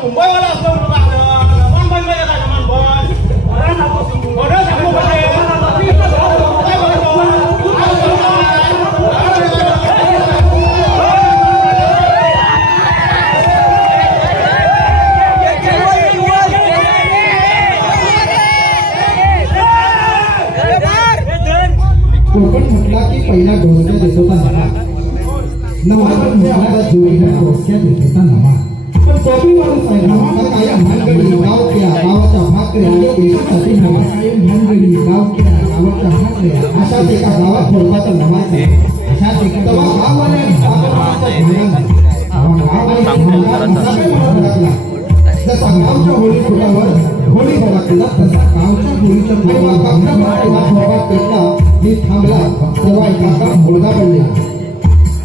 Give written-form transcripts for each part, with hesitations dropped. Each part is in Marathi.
मुंबईवाला असलं म्हणून नमान बंद काय नमान बंद बरं सांगू कोकण म्हटला की पहिला डोसक्या देत होता नमाज जोडीला डोसक्या देत होता नमाज पण सोपी माणूस आहे नमाज काय भानगडी गावच्या गावाच्या भाकऱ्या देशासाठी नमाज काय भानगडी गावच्या गावाच्या भाकऱ्या अशाच एका गावात थोडपाचा नमाज आहे अशाच एका गावाने जसा गावच्या होळी फुटावर होळी भडकला तसा गावच्या होळीच्या पेटला मी थांबला तेव्हा एका मुलगा पडले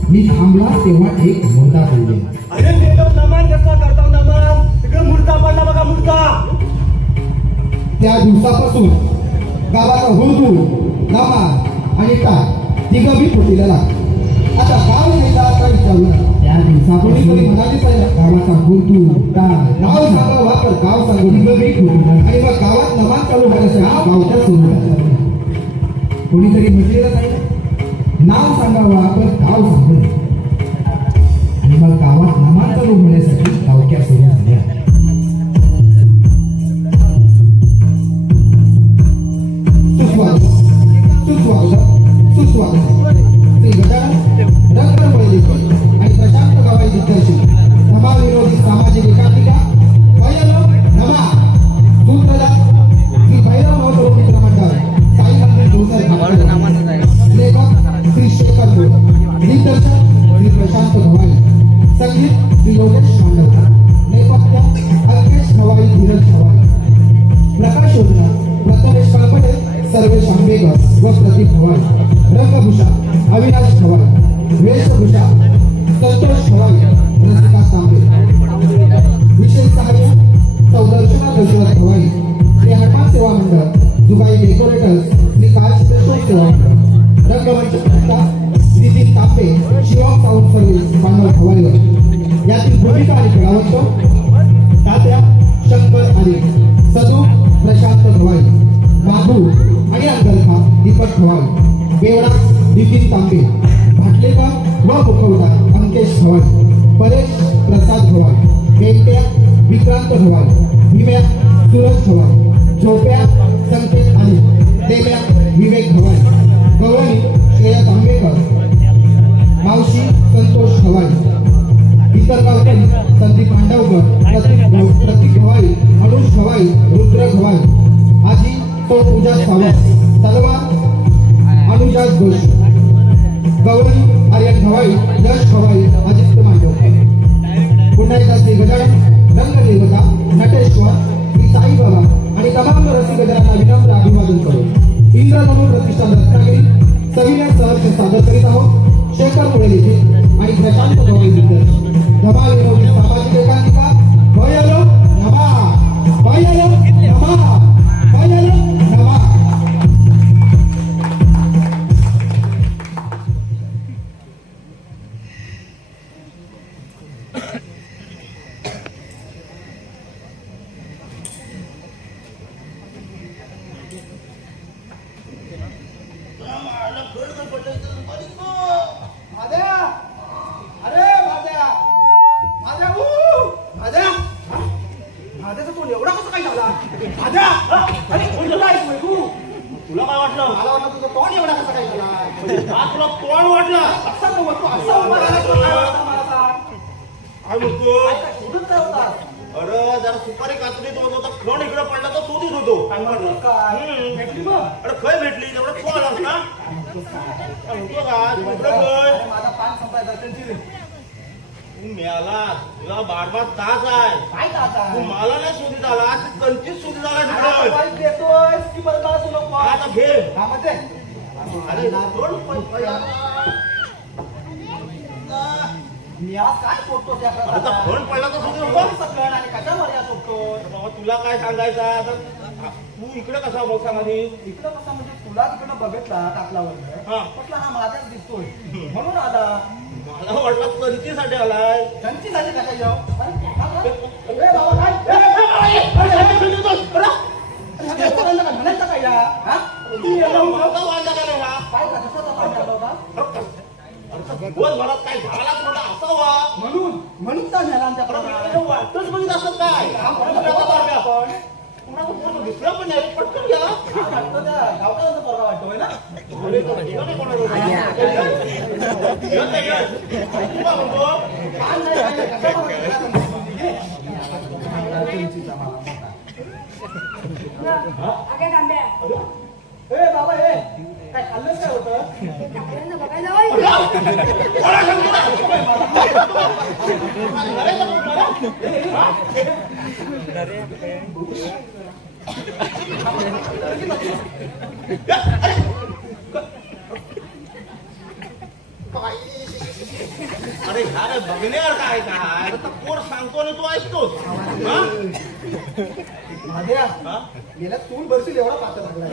मी थांबला तेव्हा एक मुलगा पडले अरे नमान कसा करता नमान तिकडे मुर्दा पडला बघा मुर्दा त्या दिवसापासून गावाचा हुलगुल नमान आणि टाक तिघं बी फुटलेला आता गाव गेला आता विचारलं त्या दिवसापासून म्हणालीच आहे गावाचा हुलगुल टाक गाव सांगा वापर गाव सांगू तिघं बी फुटलेला आणि मग गावात नमान चालू करायचं गावच्या सुरू कोणीतरी म्हटलेलं नाही नाव सांगावं आपण गाव सांगलं आणि मग गावात नमाज चालू होण्यासाठी गावक्या सुरू झाल्या सुस्वागत सुस्वागत सुस्वागत श्री गजानन रंगरमळी आणि प्रशांत गवाई दिग्दर्शित धमाल विरोधी सामाजिक एकात्मिका भैरव नमा सूत्रधार श्री भैरव नवतरुण मित्र मंडळ लेखक श्री शेखर दिग्दर्शक श्री प्रशांत गवाई संगीत श्री योगेश मांडवकर नेपथ्य अल्पेश गवाई धीरज गवाई प्रकाश योजना प्रथमेश काळपटे सर्वेश आंबेकर व प्रदीप गवाई रंगभूषा अविनाश गवाई वेशभूषा संतोष गवाई रसिका तांबे विशेष सहाय्य सौदर्शना दशरथ गवाई श्री हनुमान सेवा मंडळ दुबाई डेकोरेटर्स श्री काशेश्वर सेवा मंडळ रंगमंच नितीन तांबे शिवम साऊंड सर्व्हिस मानव खवाईवर यातील भूमिका आणि कलावंत तात्या शंकर आले सदू प्रशांत खवाई माधू आणि अंगरखा दीपक खवाई बेवडा नितीन तांबे भाटलेकर व मुखवटा अंकेश खवाई परेश प्रसाद खवाई बेंट्या विक्रांत खवाई भीम्या सूरज खवाई झोप्या संकेत आले देव्या विवेक खवाई गवळी श्रेया तांबेकर मावशी संतोष खवाई इतर गावकरी संदीप पांडवकर प्रतीक खवाई अनुष खवाई रुद्र खवाई आजी तो पूजा सावंत तलवार अनुजा घोष गौरी आर्यन खवाई यश खवाई आदित्य मांडवकर पुन्हा एकदा श्री गजानन रंगदेवता नटेश्वर श्री साईबाबा आणि तमाम रसिकजनांना विनम्र अभिवादन करू इंद्रधनु प्रतिष्ठान रत्नागिरी सविनय सहर्ष सादर करीत आहोत शेखर मुळे लिखित आणि प्रशांत गवळी दिग्दर्शक धमाल विरोधी सामाजिक एकांकिका भयलो नमा भयलो नमा भयलो नमा तुला काय वाटलं मला वाटलं तुझं तोंड एवढा कसं काय झाला तुला तोंड वाटला असा तो अरे जरा सुपारी कातडीत होत होता खण इकडे पडला तर शोधित होतो अरे खय भेटली तेवढं तू आलास ना होतो का माझा पान संपायचा त्यांची मेला तुला 12 तास आहे काय तास आहे तू मला नाही शोधित आला कंचीच शोधित आला देतोय की बरं नको आता घे कामाचे अरे मी आज काय शोधतो त्याचा फोन पडला तर शोधतो आणि कशावर या शोधतो बाबा तुला काय सांगायचं आता तू इकडे कसा बघा मध्ये इकडे कसा म्हणजे तुला तिकडे बघितला टाकलावर म्हटलं हा माझाच दिसतोय म्हणून आला मला वाटलं कंचीसाठी आलाय कंचीसाठी कशा जाऊ घरात काय झाला मोठा असावा म्हणून तर नेला आमच्या पोराला. वाटतच म्हणजे असं काय आपण दुसरा पण नाही पटकन घ्या गावकऱ्यांचा पोरगा वाटतोय ना. ए बाबा हे काय खाल्लंच काय होतं. अरे ह्या बघण्यावर काय काय पोर सांगतो आणि तू ऐकतोस. माझ्या गेल्या 2 वर्षी एवढा पात्र लागला.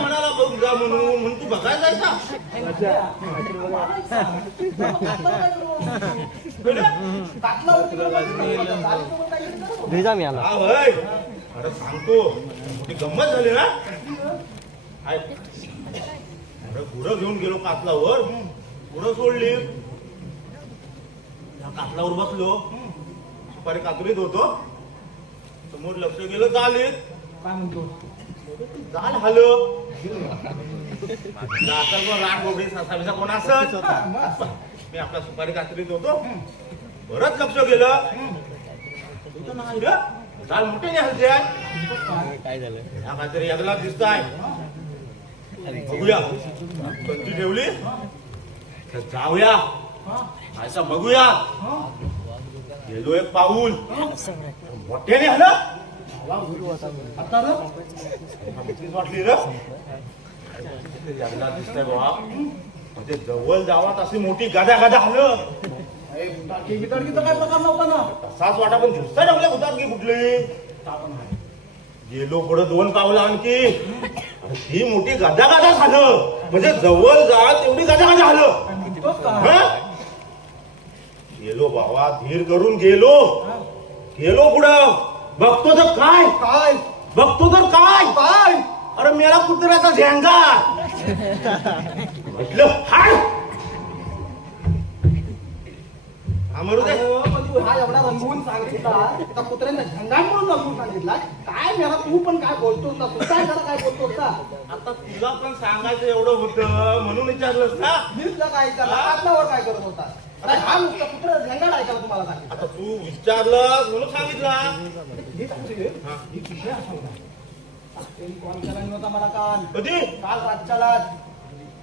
म्हणाला बघ जा म्हणून तू बघायला जायचा. अरे सांगतो ती गंमत झाली ना. गुरं घेऊन गेलो कातलावर. गुरं सोडली. कातलावर बसलो. सुपारी कातुरीत होतो. समोर लक्ष गेलं चालीत. काय म्हणतो जाल हलं राग वगैरे सासाबिसा कोण असत. मी आपला सुपारी कातुरीत होतो. परत लक्ष गेलं नाही रे जाल मोठे हलते. काय झालं काहीतरी यागला दिसताय. बघूया कंची ठेवली तर जाऊया असं बघूया. गेलो एक पाऊल मोठ्याने आलं. आता वाटली र यागला दिसतंय बाबा. म्हणजे जवळ जावात अशी मोठी गाद्या गाद्या आलं. गिटाडकीचा काय प्रकार नव्हता ना. तसाच वाटा पण दिसता ठेवल्या होतात की कुठली. गेलो पुढे 2 पावलं आणखी ही मोठी गाद्या गाद्या झालं. म्हणजे जवळ जा तेवढी गाद्या गाद्या आलं. गेलो बाबा धीर करून गेलो. गेलो पुढं बघतो तर काय काय बघतो तर काय काय अरे मेला कुत्र्याचा झेंगा. म्हटलं हाय मरू दे. हा एवढा रंगवून सांगितला त्या कुत्र्यांना झंगाट म्हणून रंगवून सांगितला. काय मेला तू पण काय बोलतोस ना. तू काय काय बोलतोस ना. आता तुला पण सांगायचं एवढं होतं म्हणून विचारलंस ना. मीच काय कातलावर काय करत होता. अरे हा नुसता कुत्रा झंगाट ऐकायला तुम्हाला सांगितलं. आता तू विचारलं म्हणून सांगितला. कॉल केला नव्हता मला काल. कधी काल रातच्याला.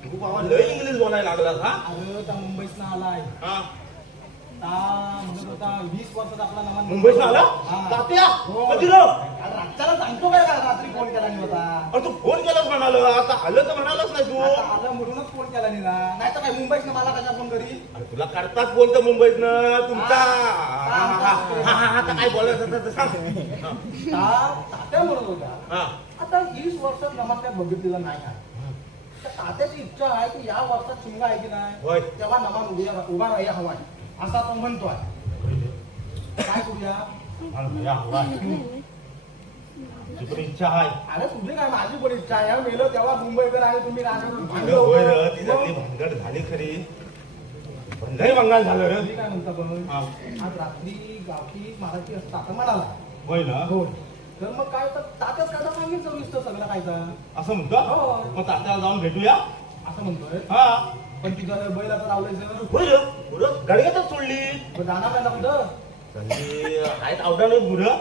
तू बाबा लय इंग्लिश बोलायला लागलास. हा अरे त्या मुंबईत आलाय. हा म्हणत होता 20 वर्षात आपला नवा मुंबईत आला तात्या. कधी रो रातच्याला सांगतो काय का रात्री फोन केला नव्हता. अरे तू फोन केलास म्हणाल. आता आलं तर म्हणालच नाही तू. आलं म्हणूनच फोन केला नाही ना. नाही तर काय मुंबईत मला कशा फोन करी. अरे तुला करतात फोन तर मुंबईतनं तुमचा. आता काय बोलायचं तर सांग. तात्या म्हणत होता आता 20 वर्षात नमाज काय बघितलेलं नाही. तात्याची इच्छा आहे की या वर्षात शिमगा आहे की नाही तेव्हा नमाज उभा राहायला हवा असा तो म्हणतोय. काय करूया तुझी इच्छा आहे. अरे तुझी काय माझी पण इच्छा आहे. मेलो तेव्हा मुंबईकर आहे तुम्ही तिच्यातली भानगड झाली खरी. लय बंगाल झालं रे. काय म्हणता पण आज रात्री गावठी मराठी असं तात्या म्हणाला. होय ना. हो तर मग काय तर तात्याच काय सांगितलं सविस्तर सगळं काय असं म्हणतो. मग तात्याला जाऊन भेटूया असं म्हणतोय. हा पण तिथं बैल आता लावलायचं. बरं गाडीतच सोडली. जाणार नाही ना कुठं. आहेत आवडा नाही गुरं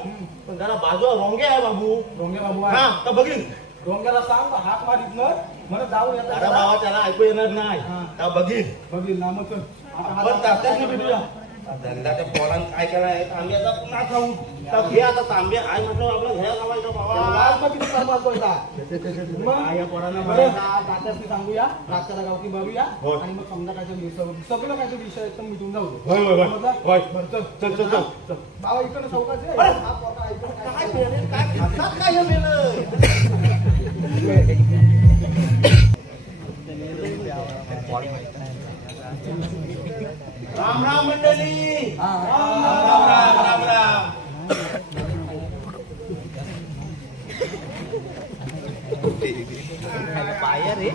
पण जरा बाजूला रोंगे आहे बाबू. रोंगे बाबू हा तर बघीन. रोंग्याला सांग हात मारित ना मला जाऊन येतात. अरे बाबा त्याला ऐकू येणार नाही. त्या बघीन बघील ना मग आपण तात्याने भेटूया. धंद्याच्या पोरांनी काय केलाय तांब्याचा पुन्हा खाऊ. तर घे आता तांबे आहे म्हटलं आपलं घ्या लावायचं बाबा. या पोरांना तात्यासनी सांगूया रातच्याला गावठी बाबूया आणि मग समजा काय सगळं काय विषय एकदम मिटून जाऊ. चल चल चल बाबा इकडे चौकाचे काय मेलं. राम राम मंडळी. राम राम राम राम. पाया रे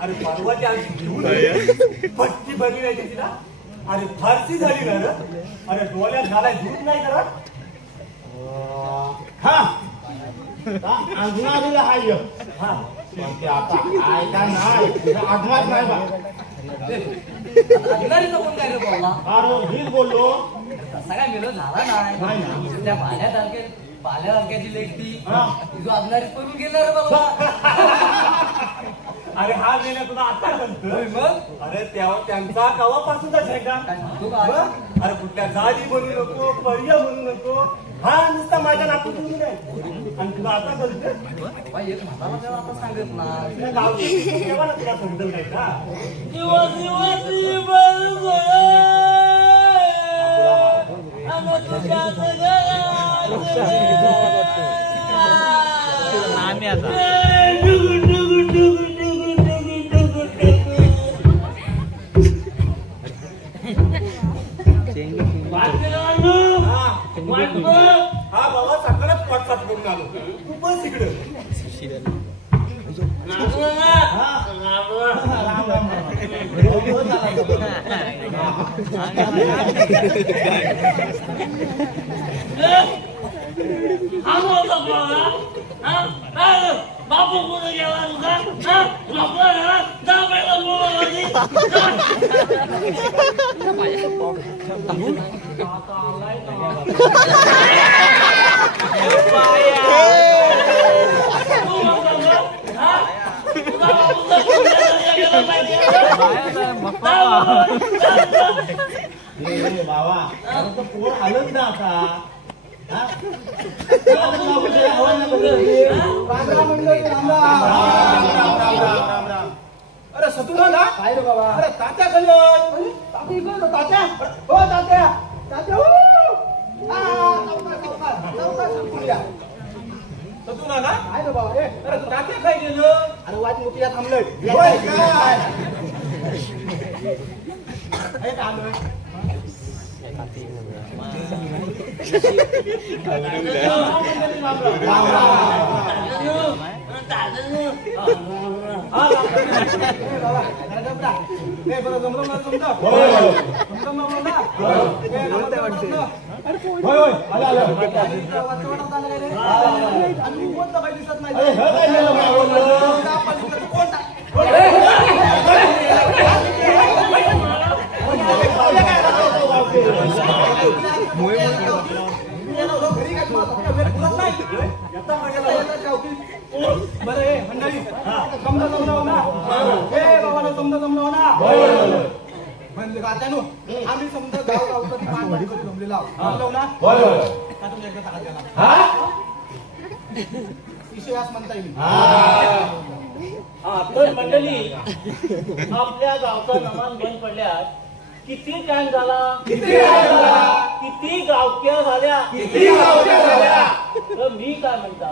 अरे परवाची आमची घेऊन पट्टी बरी नाही तिला. अरे फारसी झाली ना रे. अरे डोळ्यात घालाय दूध नाही करत. हा अंगणाला हाय हा ते आता ऐका नाही आठवत नाही बा अधिकारीचा कोण काय रे बोलला? अरे हीच बोललो तसा काय मिळून झाला नाही. त्या पाल्यासारख्याची लेख ती जो अजनारीच करून गेला रे बाबा. अरे हा नेण्या तुला आता म्हणतोय मग अरे तेव्हा त्यांचा कवापासूनचा झेंडा. काय म्हणतो का? अरे कुठल्या जाती बनू नको पर्याय बनू नको. हा नुसता माझ्या नातू तुम्ही नाही आणि तुला आता बोलतोय बाई एक म्हातारा त्याला आता सांगत ना गाव तेव्हा ना तुला समजल नाही का. आम्ही आता हा बाबा सकाळच पटपाट करून आलो. तू बस इकडे. बापू कुठे गेला बाबा पोर आलंच ना आता अरे सतुला ना काय रे बाबा. अरे तात्या कल्याण तात्या हो तात्या तात्या सतुला ना काय रे बाबा. अरे तू तात्या काय गेलं. अरे वाट मोठी थांबलोय काय थांबलोय दिसत नाही. बरं हे मंडळी समजा हो ना. हे बाबाला समजा हो ना. म्हणजे तात्यानो आम्ही समजा गाव कधी जमलेला आहोत ना. त्यातून एकदा ताकद गेला विषय असं म्हणता येईल. हा तर मंडळी आपल्या गावचा नमान बंद पडल्यास किती टाइम झाला. किती गावक्या झाल्या. तर मी काय म्हणता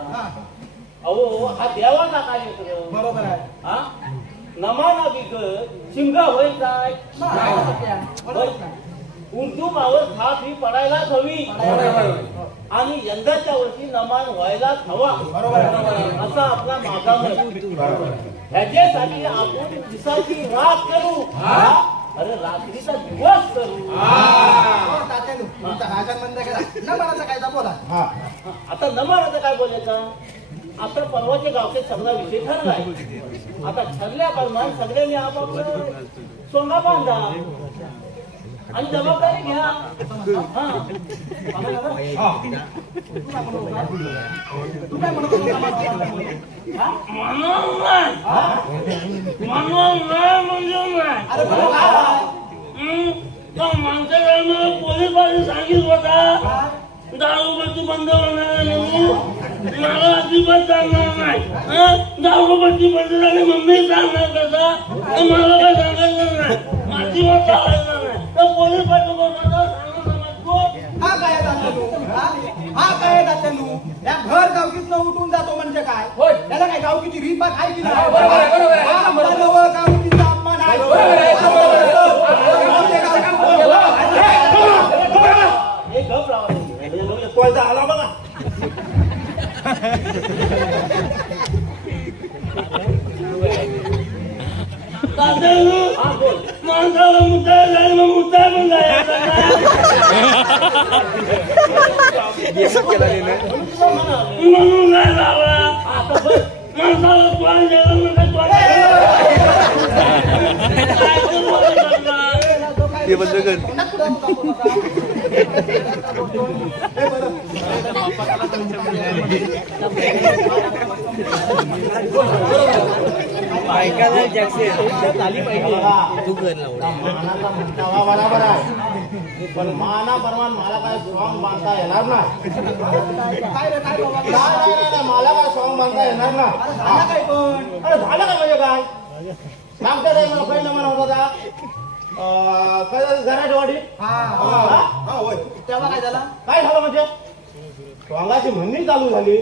अहो हा देवाचा कार्यक्रम बरोबर आहे. हा नमाना बिगत शिमगा होईल काय. उर्दू मावर थाप ही पडायलाच हवी आणि यंदाच्या वर्षी नमान व्हायलाच हवा असा आपला माझा मत. ह्याच्यासाठी आपण दिवसाची रात करू. अरे रात्रीचा दिवस करू. नमानाचा कायदा बोला. आता नमानाचं काय बोलायचं. आता परवाच्या गावचे सगळा विषय ठरलाय. आता ठरल्याप्रमाणे सगळ्यांनी आपापलं सोंगा बांधा आणि जबाबदारी घ्या. माणसाला पोलीस बाजू सांगितलं होता दारूबत्ती बंद होणार म्हणून मला अजिबात सांगणार नाही. दारूबत्ती बंद झाली मम्मी सांगणार कसा मला काय सांगायचं नाही. माझी मत चालायचं नाही तर पोलीस बाजू हा काय तात्यानू या घर गावकीत उठून जातो म्हणजे काय. त्याला काय गावकीची रीत बात आहे की नाही. गावकीचा अपमान आहे. पैसा आला बघा. माणसाला मुद्दा जाईल मग मुद्दा पण जायचा म्हणून काय झाला माणसाला त्वान द्यायला म्हणजे ते बंद कर. ऐकायला जॅक्सन आली पाहिजे. तू कर ना मानाचा म्हणतावा बरोबर आहे, पण माना परमान मला काय सॉंग बांधता येणार नाही. नाही, मला काय सॉंग बांधता येणार नाही. अरे झालं काय म्हणजे काय सांगता नाही मला काही नमन होता काय घराटवाडी तेव्हा काय झालं? काय झालं म्हणजे सॉंगाची म्हणणी चालू झाली.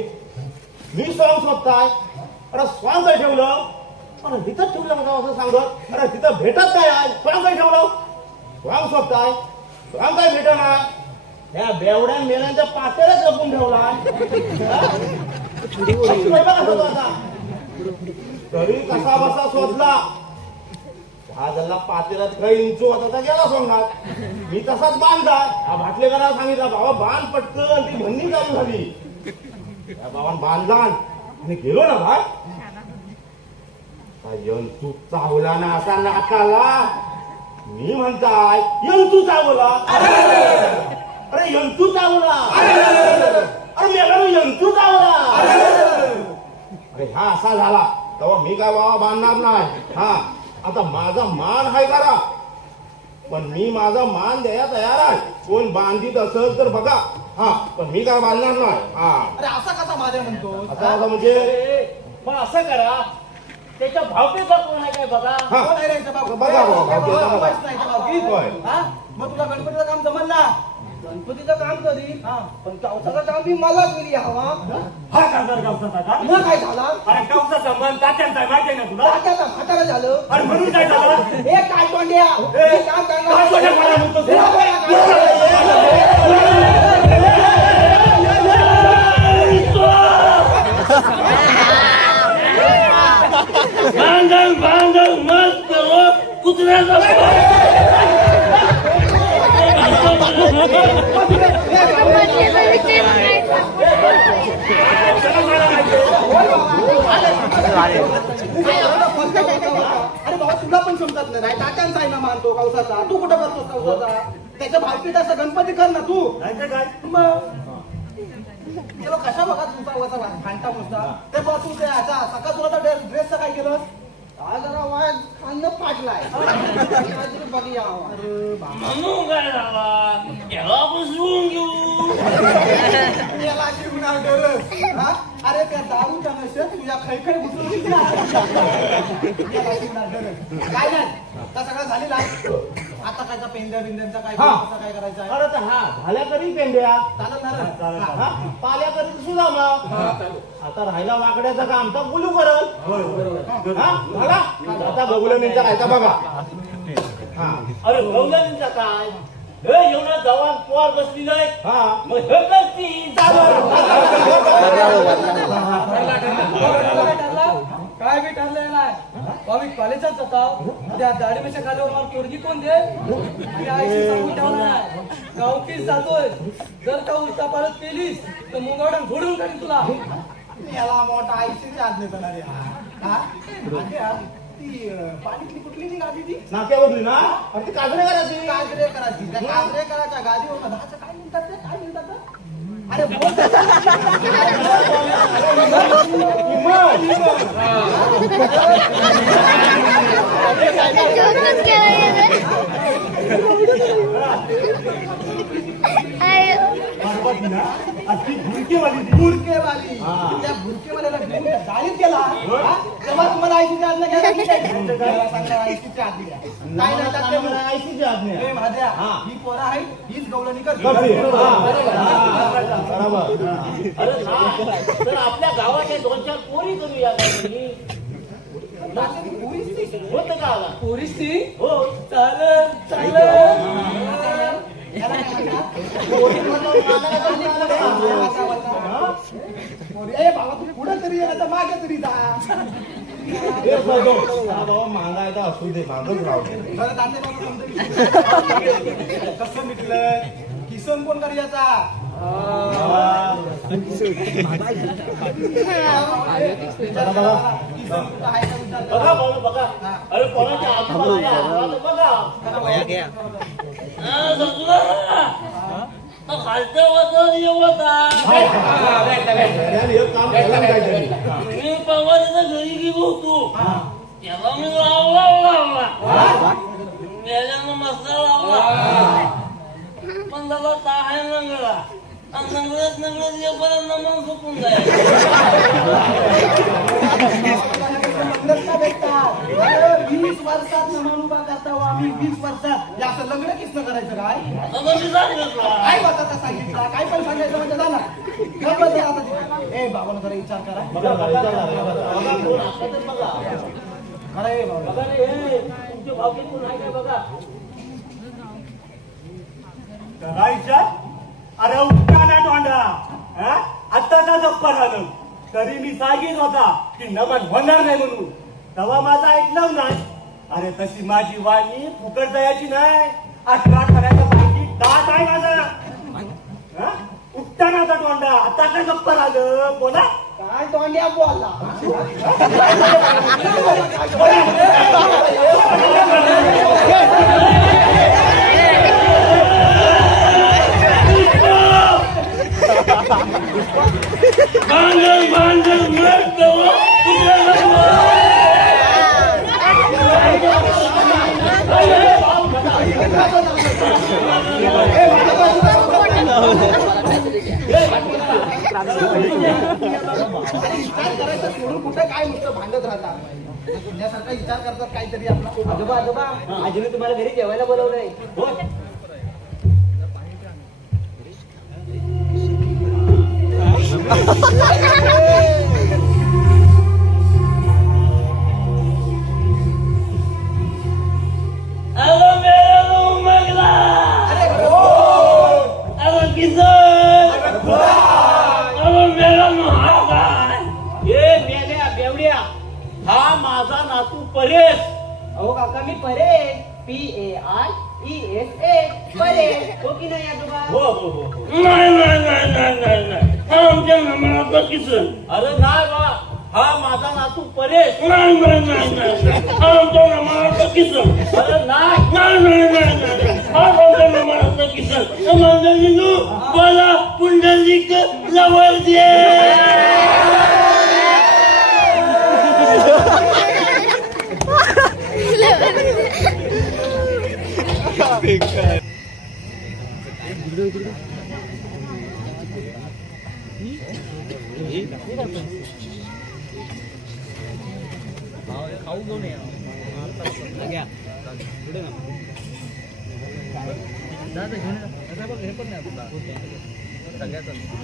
मी सॉंग शोधताय. अरे सॉंग काय ठेवलं? अरे तिथंच ठेवलं मला असं सांगत. अरे तिथं भेटत काय आहे? सॉंग काय ठेवलं? सॉंग शोधताय. सॉंग काय भेट ना ह्या बेवड्या मेल्यांच्या पातेल्यात जपून ठेवलाय. तरी कसा बसा शोधला. हा जल्ला पातेल्यात काही इंचू होता तर गेला सोडणार. मी तसाच बांधलाय. हा भाटलेकराला सांगितलं बाबा बांध पटकन. ती म्हणणी चालू झाली. त्या बाबान बांधला आणि गेलो ना भाई. यंतू चावला ना असा नाकाला. मी म्हणताय यंतू चावला. अरे यंतू चावला. अरे मेला यंतू चावला. अरे हा असा झाला तेव्हा मी काय बाबा बांधणार नाही. हा आता माझा मान हाय करा, पण मी माझा मान द्यायला तयार आहे. कोण बांधित असेल तर बघा. हा पण मी काय बांधणार नाही. हा अरे असा कसा माझ्या म्हणतो? आता म्हणजे मग असं करा, त्याच्या भावकीचा कोण आहे काय बघा. हा. कोण आहे रे याचा भावकी? बघा, बघा, भावकीचा बघा. माहित नाही का भावकी? होय. हा? मग तुला गणपतीचं काम जमल ना? गणपतीचं काम करी, पण कवसाचं काम बी मलाच मिळी हवा. हा कामगार गावचा का? मग काय झाला? अरे गावचा संबंध तात्यांचा आहे, माहिती आहे ना तुला? तात्याचा म्हातारा झालं. अरे म्हणून काय झालं? हे काय तोंड्या? हे काम करणार. काय तोंड्या मला म्हणतोस? हे बघा, भांडण भांडण मस्त कुत्र्याचा अरे बाबा तुला पण समजत नाही. तात्यांचा आहे ना मानतो कवसाचा. तू कुठं करतोस कवसाचा? त्याच्या भावकीत असं गणपती कर ना तू. नाही काय? मग गेलो कशा बघा तुमचा वसा भांडता मुसता. ते बघ तू ते असा सकाळ तुला तर ड्रेसचं काय केलं? हा जरा वाज खाणं फाटलाय. बघूया. अरे बाबा म्हणून काय झाला याला बसवून घेऊ. याला शिवणार डोरस. हा? अरे त्या दारूच्या नशेत तुझ्या खैखै घुसून काय नाही आता सगळं झालेलं आहे. आता कायचा पेंड्या बिंद्यांचा काय कसं काय करायचं आहे? अरे तर हा झाल्या करी पेंड्या. चालत ना रे? हा, पाल्या करी सुद्धा मग. आता राहिला वाकड्याचा काम तर बोलू करल. हा बघा आता बघुलनींचा राहायचा बघा. हा अरे गवलनींचा काय हे एवढा जवान पोर बसली नाही. हा मग हे करती काय बी ठरलंय नाही. आम्ही कॉलेजात जातो. त्या दाढीपेक्षा खाली मला पोरगी कोण दे? मी आईशी सांगून ठेवलं नाही. गावकीच जातोय. जर का उलटा पालत केलीस तर मुगावड्यात घोडून काढीन तुला. याला मोठा आईशीची आज्ञा देणार आहे. ती पाणीतली कुठली ती गादी ती? नाक्यावरली ना. अरे ती काजरे करायची. काजरे करायची. त्या काजरे करायच्या गादीवर दहाचं काय म्हणतात ते? काय म्हणतात ते? अरे बोल. बुरकेवाली त्या बुरकेवाल्याला गाडीत गेला तेव्हा तुम्हाला आयसीची आज्ञा घ्यायला आयसीची आज्ञा काय नाही आयसीची आज्ञा. माझ्या ही पोरं आहे हीच गवलनी करते. बरोबर. अरे तर आपल्या गावाच्या 2-4 पोरी करूया काहीतरी. होत का आला पोरीसती हो चालेल चालेल. बाबा तुम्ही पुढे तरी ये तर मागे तरी जा बाबा मागायचा असू दे मागच राहू दे. कसं मिटलं किसन कोण करायचा बघा भाऊ बघा अरे कोणाच्या आजूबाजूला बघा खालच्या वाजता येवता मी पवारीचा घरी गेलो होतो त्याला मी लावला मेल्यानं मस्त लावला पण त्याला आहे नंगळा आणि नंगळत येपर्यंत मन सुकून जाईल 20 वर्षात नमान उभा करता आम्ही 20 वर्षात असं लग्न किसनं करायचं काय काय बताता सांगितलं काय पण सांगायचं म्हणजे झालं ए बाबांना जरा विचार करा खरं आहे बाबा तुमचे भावकी कोण आहे काय बघा करायच्या अरे उठा ना तोंडा आत्ताचा गप्पा झालं तरी मी सांगित होता की नमन होणार नाही म्हणून तेव्हा माझा ऐकलं नाही. अरे तशी माझी वाणी फुकट जायची नाही. 18 करायच्या बाकी दात आहे माझा. उठता ना तोंडा आता काय गप्पा झालं बोला काय तोंड्या बोलला सोडून कुठे काय नुसतं भांडत राहतात तुझ्यासारखा विचार करतात काहीतरी आपला आजोबा आजोबा आजीने तुम्हाला घरी जेवायला बोलवलंय हा माझा नातू परेश. अहो काका मी परेश PARES परेश हो की नाही आजोबा हो हो हो नाही हा आमच्या नामाचा किसन. अरे नाही बा हा माझा नातू परेश. नाही हा आमच्या नामाचा किसन. अरे नाही हा आमच्या नामाचा किसन. माझा जिजू मला पुंडलिक लवळ दे. खाऊ घेऊन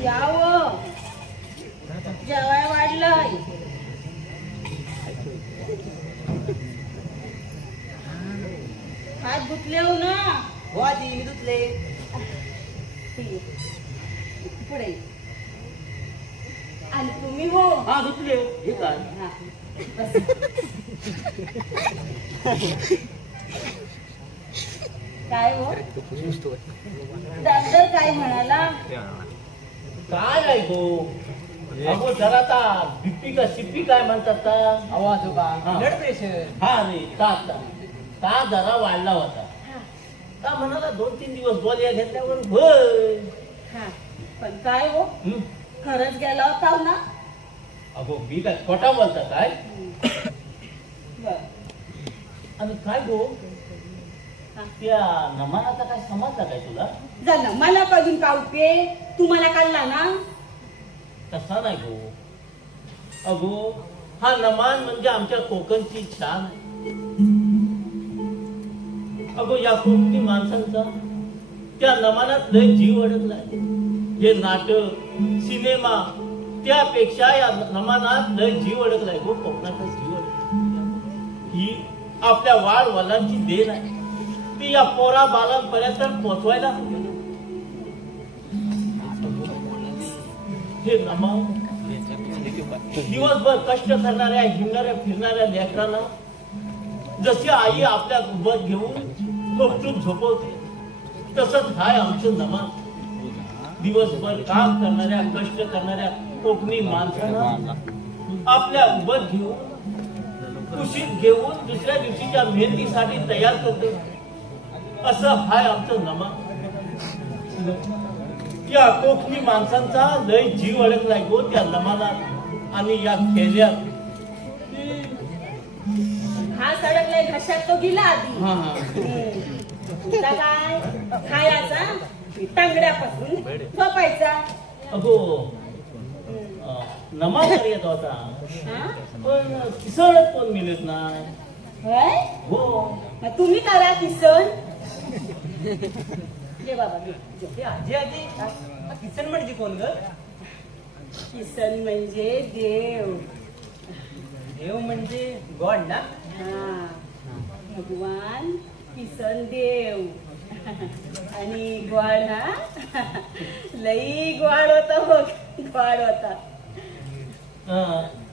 यावं जेवाय वाढलंय हात धुतले हो ना हो आजी मी धुतले पुढे आणि तुम्ही हो हा धुतले हे काय हा. काय हो डॉक्टर काय म्हणाला काय नाही गो अगो जरा आता बीपी का शिपी काय म्हणतात का अहो आजोबा ब्लड प्रेशर हा रे का जरा वाढला होता का म्हणाला 2-3 दिवस गोळ्या घेतल्यावर होय. हा पण काय हो खरंच गेला होता ना अगो मी काय खोटा बोलता काय बर आणि काय गो त्या नमानाचा काय समजला काय तुला झालं मला कधून कावते तुम्हाला काढला ना तसा नाही गो अगो हा नमान म्हणजे आमच्या कोकणची शान आहे. अगो या कोकणी माणसांचा त्या नमानात लय जीव अडकलाय. हे नाटक सिनेमा त्यापेक्षा या नमानात लय जीव अडकलाय गो. कोकणाचा जीव अडकलाय. ही आपल्या वाढ वलांची देण आहे. ती या पोरा बालांपर्यंत पोचवायला हे नमन दिवसभर कष्ट करणाऱ्या हिंडणाऱ्या फिरणाऱ्या लेकरांना जशी आई आपल्या उभत घेऊन कोपटून झोपवते तसंच हाय आमचं नमन दिवसभर काम करणाऱ्या कष्ट करणाऱ्या कोकणी माणसांना आपल्या उभत घेऊन कुशीत घेऊन दुसऱ्या दिवशीच्या मेहनतीसाठी तयार करतो असं हाय आमचं नमन या कोकणी माणसांचा लय जीव अडकलाय गो त्या नमानात आणि या खेळ्यात हा सडकलाय घशात तो गेला आधी तुझा काय खायचा तांगड्यापासून झोपायचा अगो नमाज येत होता पण किसळत कोण मिळत नाही होय हो मग तुम्ही करा किसन ये बाबा ये. आजी आजी किसन म्हणजे कोण ग किसन म्हणजे देव देव म्हणजे गॉड ना हा भगवान किसन देव आणि ग्वाड ना लई ग्वाड होता बघ ग्वाड होता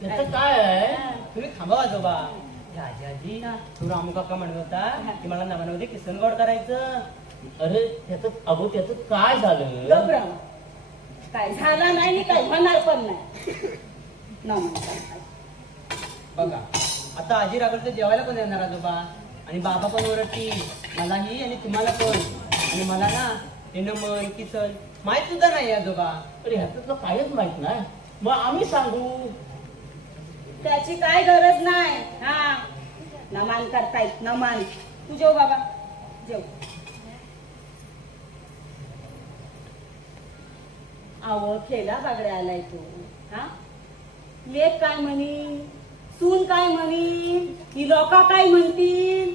याचं काय आहे तुम्ही थांबा आजोबा आजी आजी तू रामू काका म्हणत होता की मला नवामध्ये किसन गॉड करायचं अरे त्याचं काय झालं गबराव काय झाला नाही आणि काय होणार पण नाही नमस्कार. बघा आता आजी रागवलं जेवायला पण येणार आजोबा आणि बाबा पण ओरडतील मलाही आणि तुम्हाला पण आणि मला ना ते नमन किसन माहित सुद्धा नाही आजोबा अरे ह्याच्यातलं काहीच माहित नाही मग आम्ही सांगू त्याची काय गरज नाही हा नमान करतायत नमान तू जेव बाबा जेव आव खेळा बागड्या आलाय तू हा लेक काय म्हणी सून काय म्हणी ही लोक काय म्हणतील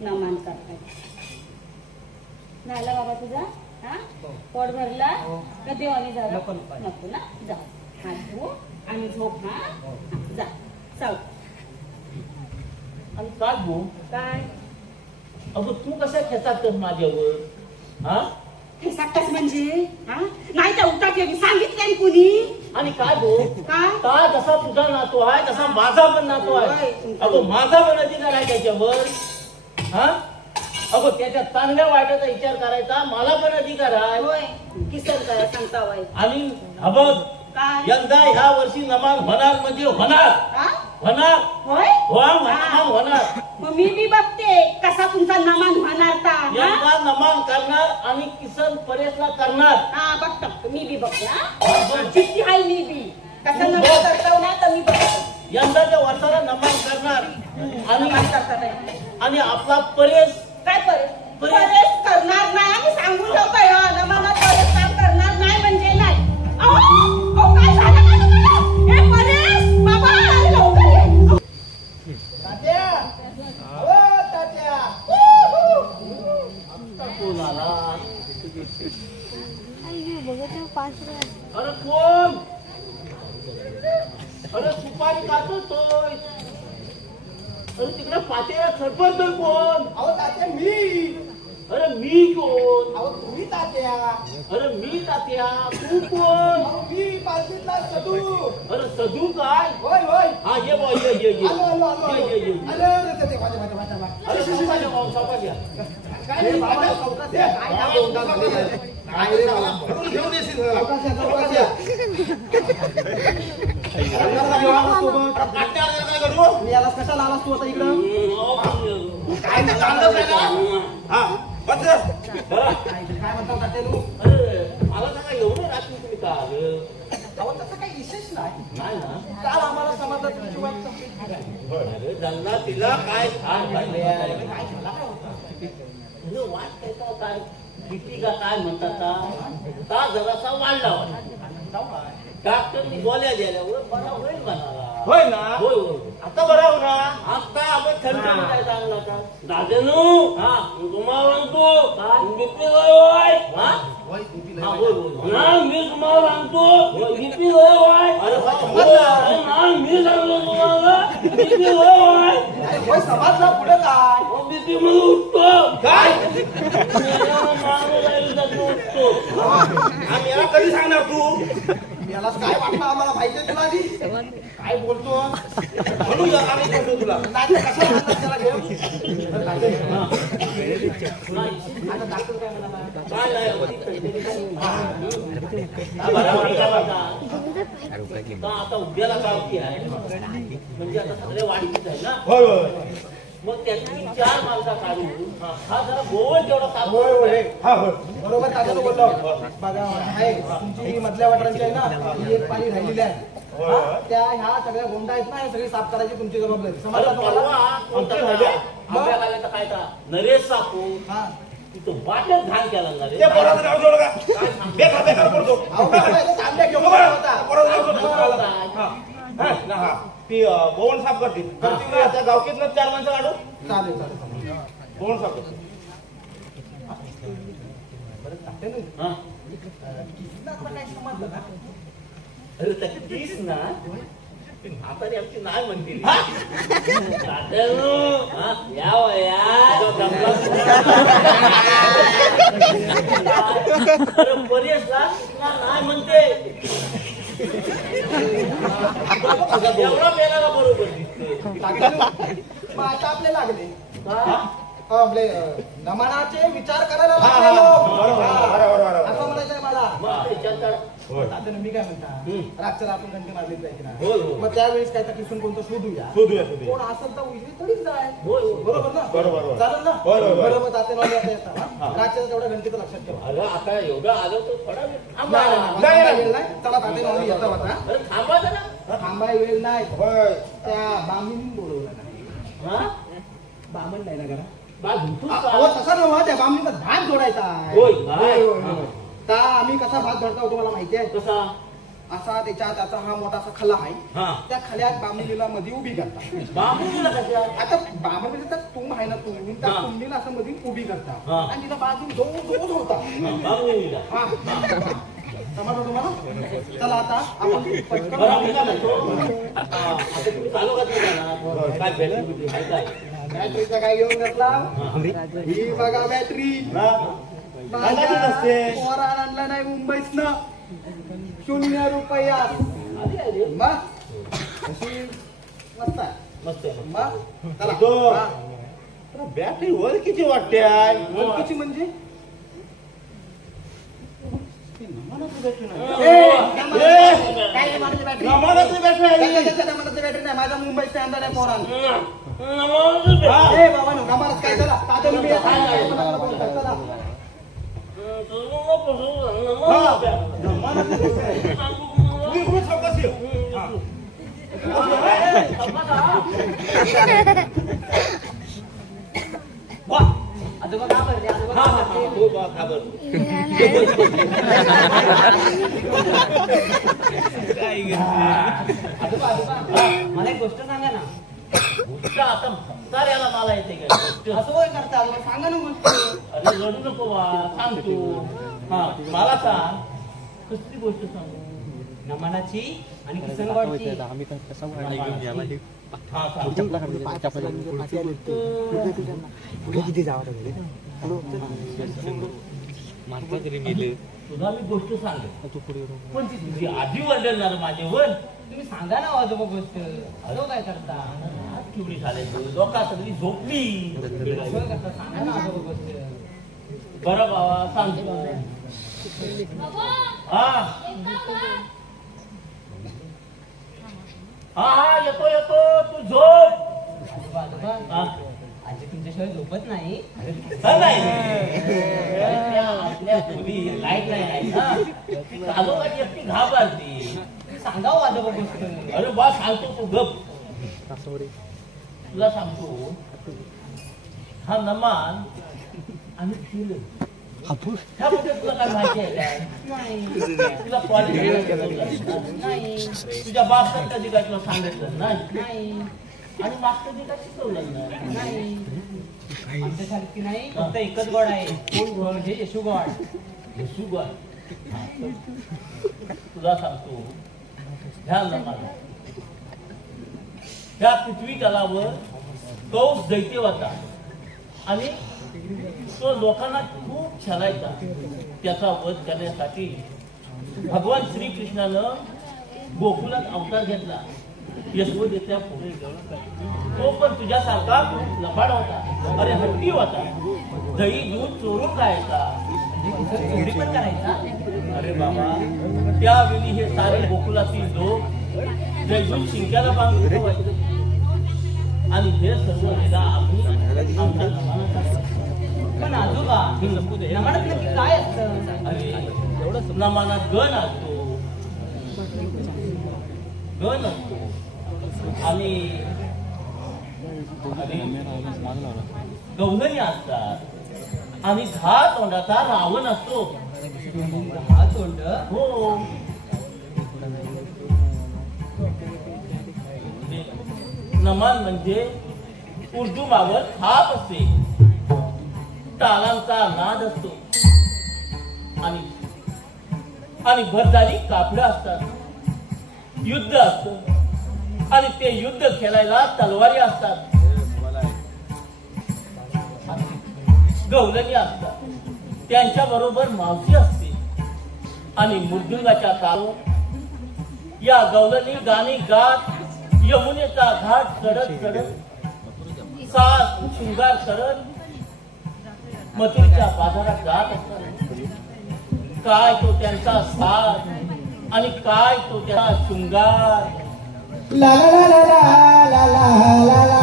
नमान करताय झाला बाबा तुझा हा पोट भरला का देवाने झाला नको, नको. नको ना जा हात धुवू आणि झोप हा जा चाल आणि काय भाऊ काय अगं तू कशा खेचाकतस माझ्यावर हा हे साकस म्हणजे हा नाही तर उठा केली सांगितलं कुणी आणि काय भाऊ काय का जसा तुझा नातू आहे तसा माझा पण नातू आहे होय. अगं माझा पण अधिकार आहे त्याच्यावर हा अगं त्याच्या चांगल्या वाईटाचा विचार करायचा मला पण अधिकार आहे होय किसन काय सांगता वाय आणि हा बघ काय यंदा ह्या वर्षी नमाज होणार म्हणजे होणार हा होणार होय होणार मग मी बी बघते कसा तुमचा नमान होणार का हा? यंदा नमाज करणार आणि किसन परेशला करणार हा बघतो मी बी बघते हा चिठ्ठी आहे मी बी कसं नमान करतो ना तर मी बघतो यंदाच्या वर्षाला नमाज करणार नमान करता नाही. आणि आपला परेश काय परेश करणार नाही आम्ही सांगून ठेवतोय नमानात परेश काम करणार नाही म्हणजे नाही अहो काय झालं का तुम्हाला हे परेश बाबा अरे लवकर ये तात्या तात्या कोण आला अरे कोण अरे सुपारी कातोय अरे तिकडे पातेला सरपंच कोण अहो तात्या मी अरे मी कोण अहो तुम्ही तात्या अरे मी तात्या तू कोण अहो मी पालखीतला सदू अरे सजू काय होय होय हा ये बा ये आलो आलो आलो ये अरे ते वाजा अरे सावकाश या काय रे बाबा चौकात या काय काम दोनदा झाले काय रे बाबा घेऊन येशील चौकात या मी याला कशाला आलास तू आता इकडं काय चाललं काय ना हा बस काय म्हणतो तात्या तू अरे मला सांगा एवढं रात्री तुम्ही का आलं अहो तसं काही विशेष नाही नाही ना काल आम्हाला समाजात तुमची वाईट तब्येत झाली. अरे त्यांना तिला काय ठाण झाले काय झाला काय होता तुझं वाट काय काय किती का काय म्हणतात का जरासा वाढला वाटत डॉक्टरनी गोळ्या दिल्यावर बरा होईल म्हणाला होय ना होय होय आता बरं हो ना आता आपण थंड काय चांगला का दादेनू हा तुम्हाला सांगतो काय? किती वय वाय हा हा होय होय ना मी तुम्हाला सांगतो किती वय वाय अरे हा समजला. ना मी सांगतो तुम्हाला किती वय वाय होय समाजला पुढे काय किती मध्ये उठतो काय माणूस आयुष्यात उठतो आम्ही याला कधी सांगणार तू यालाच काय वाटलं आम्हाला माहितीये तुला आधी काय बोलतो म्हणून आम्ही करतो तुला नाही तर कशाला म्हणतात त्याला घेऊन आता डॉक्टर काय म्हणाला? काय नाही आता उद्याला गावठी आहे म्हणजे आता सगळे वाढीच आहे ना. होय होय मग त्याची 4 माणसा काढून हा जरा गोवळ तेवढा काढू. होय होय हा होय बरोबर काकाचं बोललो बघा आहे तुमची मधल्या वाटरांची आहे ना ही एक पाणी राहिलेली आहे हा, त्या ह्या सगळ्या गोंडा आहेत ना हे सगळी साफ करायची तुमची जबाबदारी समजला तुम्हाला आंब्याला काय का नरेश सापू हा तिथं वाटत घाण केला ना रे. ते पोराचं नाव जोड का बेकार बेकार करतो अहो, बाबा, याचा तांब्या घेऊन गेला होता. पोराचं नाव जोड हा ती बोवण साफ करतील करतील ना त्या गावकीतनं 4 माणसं काढू चालेल चालेल बोवण साफ करतील हा? अरे त्या तीच ना म्हातारी आमची नाही म्हणतील. तात्यानो, हा, या वयात अरे परेशला नाही म्हणते एवढा मेला बरोबर मग आता आपले लागले का? आपले नमनाचे विचार करायला हा, लागले हा, लोक. बरोबर, हा. बरोबर, बरोबर. असं म्हणायचंय मला मग विचार कर. आता मी काय म्हणता रातच्याला आपण घंटे मारली जायची ना होय, होय. मग त्यावेळेस काय तर किसून कोणतं शोधूया शोधूया शोधूया कोण असेल तर उजवी तरीच जाय होय, होय. बरोबर ना बरोबर, बरोबर. चालेल ना होय, होय, होय. बरोबर तात्याला आता येतात रातच्या तेवढ्या घंटेचं लक्षात ठेवा अरे आता एवढं आलं तर थोडा वेळ थांबा. नाही, नाही, नाही, नाही, वेळ नाही. चला तात्याला येता होता अरे थांबा जरा. थांबाय वेळ नाही होय त्या बामीन बोलवलं नाही हा? बामण नाही ना घरा बा धुतून अहो का? तसा नव्हा त्या बामणीचा भात जोडायचा आहे. होय, काय? होय, होय, होय. तर आम्ही कसा भात जोडता होतो मला माहिती आहे कसा? असा त्याचा हा मोठा असा खला आहे हा. त्या खल्यात बामणीला मध्ये उभी करता बांबूला कशा? आता बामण म्हणजे त्यात तुंब आहे ना तुंब त्या हा. तुंबीला असं मध्ये उभी करता हा. आणि तिला बाजून जोज होता बांबूला. हा समजलं तुम्हाला चला आता आपण पटकन बरं, मी काय म्हणतो? आता तुम्ही चालू करता ना काय बॅटरी बिटरी आहे काय? बॅटरीचा काय घेऊन घेतला ही बघा बॅटरी सांगायची नसते. पोरान आणला नाही मुंबईत ना 0 रुपयात अरे अरे मग अशी मस्त आहे मस्त आहे. मग चला तो. हा. बॅटरी वर किती वाटते आहे ओळखीची म्हणजे नमानाची बॅटरी नाही. काय माझी बॅटरी नमानाची बॅटरी आहे त्याच्या बॅटरी नाही माझा मुंबई स्टँड आहे पोरान नमाज ए बाबा नो गमारच काय चला तात्या मी येत आहे. चला तुम्ही खूप सावकाश ये. हा. आजोबा का करते? आजोबा का करते? हो बा खबर. आजोबा आजोबा मला एक गोष्ट सांगा ना. गोष्ट आता म्हाताऱ्याला मला येते काय गोष्ट? असं होय करता आजोबा सांगा ना गोष्ट अरे रडू नको बा सांगतो. हा मला सांग कसली गोष्ट सांगू? नमनाची आणि किसनगडची. हा सांग. तुला मी गोष्ट सांगेन पण ती तुझी आधी वडणार माझ्यावर. तुम्ही सांगा ना आजोबा गोष्ट. आजोबा काय करता? आज केवढी झाले लोका सगळी झोपली. आजोबा करता सांगा ना आजोबा गोष्ट. बरं बाबा सांगतो. हा हा येतो येतो तू झोप. आजोबा आजोबा हा आजी तुमच्याशिवाय झोपत नाही. चल नाही. आपल्या पूर्वी लाईट नाही आहे ना. ती कालोखात एकटी घाबरती. तुम्ही सांगा हो आजोबा गोष्ट. अरे बा सांगतो तू गप. तुला सांगतो हा नमान आणि तिल ह्याबद्दल तुला काय माहिती आहे काय? नाही तुला कॉलेज नाही तुझ्या बापनं कधी काय तुला सांगितलं नाही नाही आणि मागचं कधी काय शिकवलं नाही. नाही आमच्यासारखी नाही. फक्त एकच गॉड आहे. कोण गॉड म्हणजे येशू गॉड. येशू गॉड. तुला सांगतो ह्या नमाला ह्या पृथ्वी तलावर कौस दैत्य होता आणि तो लोकांना खूप छळायचा. त्याचा वध करण्यासाठी भगवान श्रीकृष्णानं गोकुलात अवतार घेतला यशोदेच्या पुढे. तो पण तुझ्यासारखा लबाड होता, अरे हट्टी होता, दही दूध चोरून खायचा, चोरी पण करायचा. अरे बाबा त्यावेळी हे सारे गोकुलातील लोक जैसून शिंक्याला बांधून ठेवायचे आणि हे सर्व वेदा आम्ही आमच्या नमानात. पण आजोबा नमानात नक्की काय असतं? अरे एवढं नमानात गण असतो, गण असतो आणि गवलनी असतात आणि 10 तोंडाचा रावण असतो. 10 तोंड? हो. नमान म्हणजे उर्दू मावर थाप असते, तालांचा नाद असतो आणि भरदारी कापडं असतात, युद्ध असतं आणि ते युद्ध खेळायला तलवारी असतात, गवलनी असतात, त्यांच्या बरोबर मावशी असते आणि मृदुंगाच्या तालावर या गवलनी गाणी गात यमुनेचा घाट चढत चढत सात शृंगार करत मथुरेच्या बाजारात जात असतात. काय तो त्यांचा साथ आणि काय तो त्यांचा शृंगार. ला ला ला ला ला ला ला ला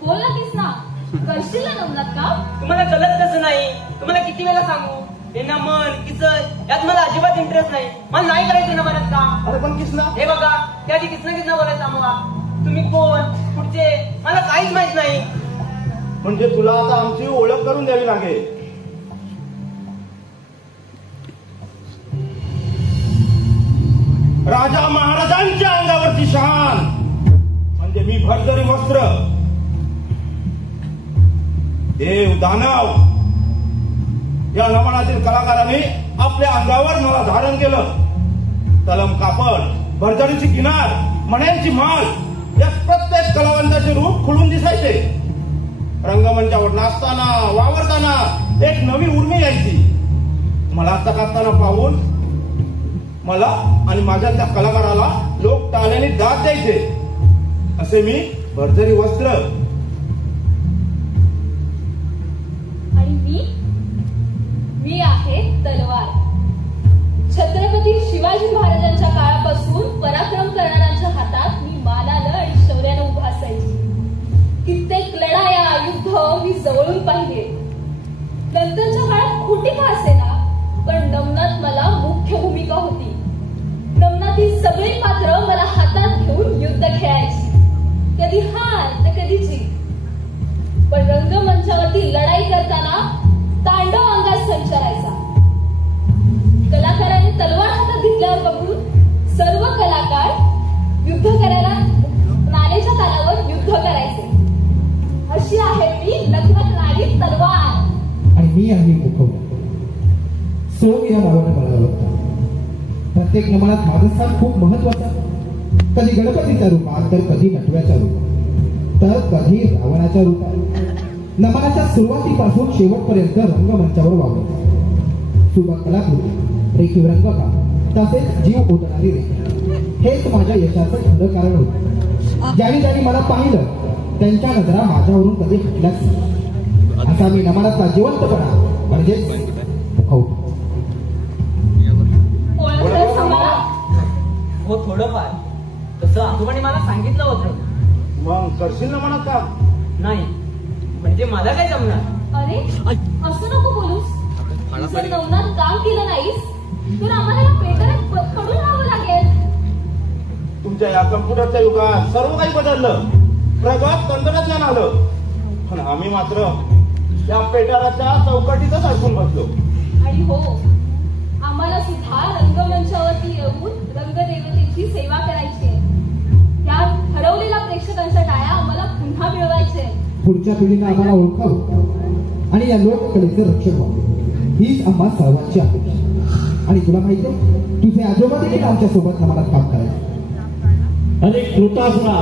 बोल ना किसना, करशील ना नवनाथ का? तुम्हाला कळत कसं नाही? तुम्हाला किती वेळा सांगू? हे नमन किसन यात मला अजिबात इंटरेस्ट नाही. मला नाही करायचं नमनात का. अरे पण किसना, हे बघा त्याआधी किसना बोलायचं आम्हाला. तुम्ही कोण पुढचे मला काहीच माहित नाही. म्हणजे तुला आता आमची ओळख करून द्यावी लागेल. राजा महाराजांच्या अंगावरची शान म्हणजे मी भरजरी वस्त्र, देव दानव या नमनातील कलाकारांनी आपल्या अंगावर मला धारण केलं. तलम कापड, भरजरीची किनार, मण्यांची माळ या प्रत्येक कलावंताचे रूप खुलून दिसायचे. रंगमंचावर नाचताना वावरताना एक नवी उर्मी यायची. मला चकाकताना पाहून मला आणि माझ्या त्या कलाकाराला लोक टाळ्याने दाद द्यायचे. असे मी भरजरी वस्त्र पराक्रम करणाऱ्यांच्या हातात मी मानानं आणि शौर्यानं उभा असायची. कित्येक लढाया युद्ध मी जवळून पाहिले. नंतरच्या काळात खोटी का असेना, पण नमनात मला मुख्य भूमिका होती. नमनातील सगळी पात्र मला हातात घेऊन युद्ध खेळायची. कधी हार तर कधी जीत. पण रंगमंचावरती लढाई करताना तांडव अंगात संचारायचा. कलाकारांनी तलवार हातात घेतल्यावर बघून सर्व कलाकार युद्ध करायला नालेच्या तालावर युद्ध करायचे. अशी आहे मी लखलखणारी तलवार. आणि मी आहे मुखवटा. सोम या नावाने मला ओळखतात. प्रत्येक नमनात माझं स्थान खूप महत्वाचं. कधी गणपतीच्या रूपात तर कधी नटव्याच्या रूपात तर कधी रावणाच्या रूपात. नमनाच्या सुरुवातीपासून शेवटपर्यंत रंगमंचावर वावरतो. सुबक कलाकृती, रेखीव रंगकाम, तसेच जीव ओतणारी रेखा हेच माझ्या यशाचं खरं कारण होतं. ज्यांनी ज्यांनी मला पाहिलं त्यांच्या नजरा माझ्यावरून कधी हटल्याच नाही. असा मी नमनाचा जिवंतपणा म्हणजेच मुखवटा. हो थोडंफार तसं आजोबांनी मला सांगितलं होतं. मग करशील ना म्हणत का? नाही म्हणजे मला काय जमणार. अरे असं नको बोलूस. जर नवनात काम केलं नाहीस तर आम्हाला या पेटऱ्यात पडून राहावं लागेल. तुमच्या या कम्प्युटरच्या युगात सर्व काही बदललं. प्रगत तंत्रज्ञान आलं. पण आम्ही मात्र या पेटाराच्या चौकटीतच अडकून बसलो. आणि हो, आम्हाला सुद्धा रंगमंचावरती येऊन रंगदेवतेची सेवा करायची आहे. त्या ठरवलेल्या प्रेक्षकांच्या टाळ्या आम्हाला पुन्हा मिळवायचे. पुढच्या पिढीने आम्हाला ओळखावं आणि या लोककलेचं रक्षण व्हावं हीच आम्हा सर्वांची अपेक्षा. आणि तुला माहितीये तुझे आजोबा देखील आमच्या सोबत आम्हाला काम करायचे. अनेक कृतासना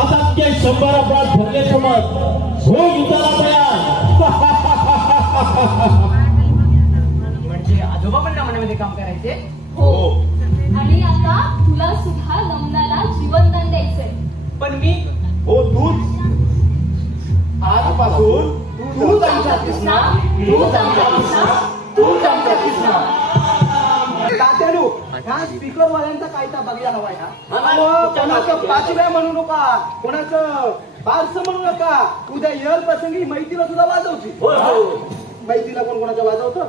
असाध्य 100 अपराध भरले समज हो युद्धाला तयार. म्हणजे आजोबा पण नमनामध्ये काम करायचे. हो, आणि आता तुला सुद्धा नमनाला जीवनदान द्यायचंय. पण मी हो तूच. आजपासून तूच आमचा कृष्णा, तूच आमचा कृष्णा, तूच आमचा कृष्णा. तात्यानो ह्या स्पीकर वाल्यांचा कायदा बघायला हवाय. कोणाचं पाचव्या म्हणू नका, कोणाचं बारसं म्हणू नका. उद्या यल प्रसंगी मैत्रीला सुद्धा वाजवची. मैत्रीला कोण कोणाचं वाजवतं.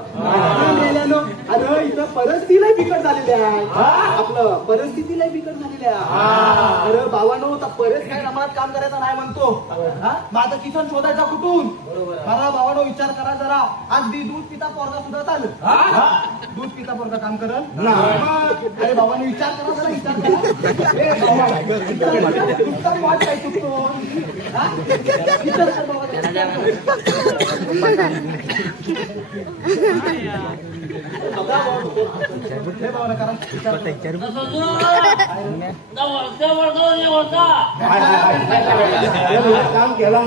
अरे इथं परिस्थितीलाही बिकट झालेली आहे. आपलं परिस्थितीलाही बिकट झालेली आहे. अरे बाबांनो परत काय आम्हाला काम करायचं नाही म्हणतो. माझं किचन शोधायचा कुठून. मला बाबांनो विचार करा जरा. अगदी दूध पिता पोरगा सुद्धा चालू. दूध पिता पोरगा काम करल. अरे बाबांनो विचार करा जरा, विचार करा. वाट काय चुकतो. विचार कर बाबा. काम केला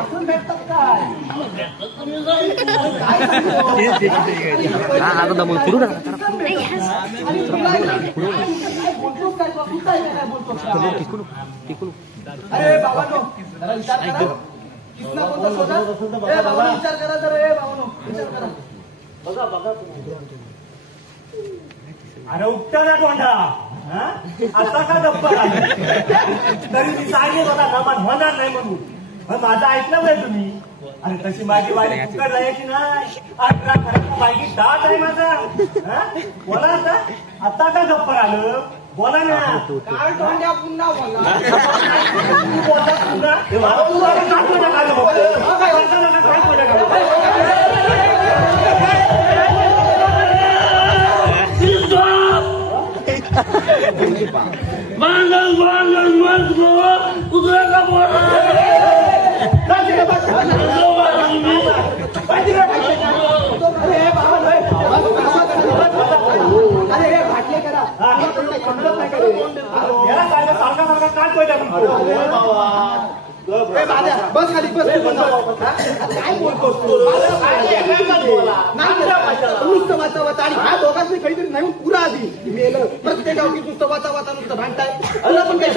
असून भेटतात काय. अरे बाबांनो जरा विचार करा. किसना कोणता शोधा. ए बाबांनो विचार करा जरा. ए बाबांनो विचार करा. बघा बघा. अरे उपटा ना तोंडा. आता का गप्पा तरी मी सांगेल होता नमन होणार नाही म्हणून. माझं ऐकलं नाही तुम्ही. अरे तशी माझी वारी फुकट जायची नाही. 18 खरं पाहिजे 10 आहे माझा. बोला आता का गप्पा आलं. बोला ना. काय तोंड्या पुन्हा बोला. बांधल बांधल मत गो कुत्रा का बोला. अरे भाटले करा. सारखा सारखा काय बस खाली बस. काय बोलतोस तू. नुसतं वाचावं आणि ह्या दोघांनी काहीतरी नाही पुरा आधी मेलं प्रत्येक गावकी नुसतं वाचा वाचा नुसतं भांडताय अरे पण काही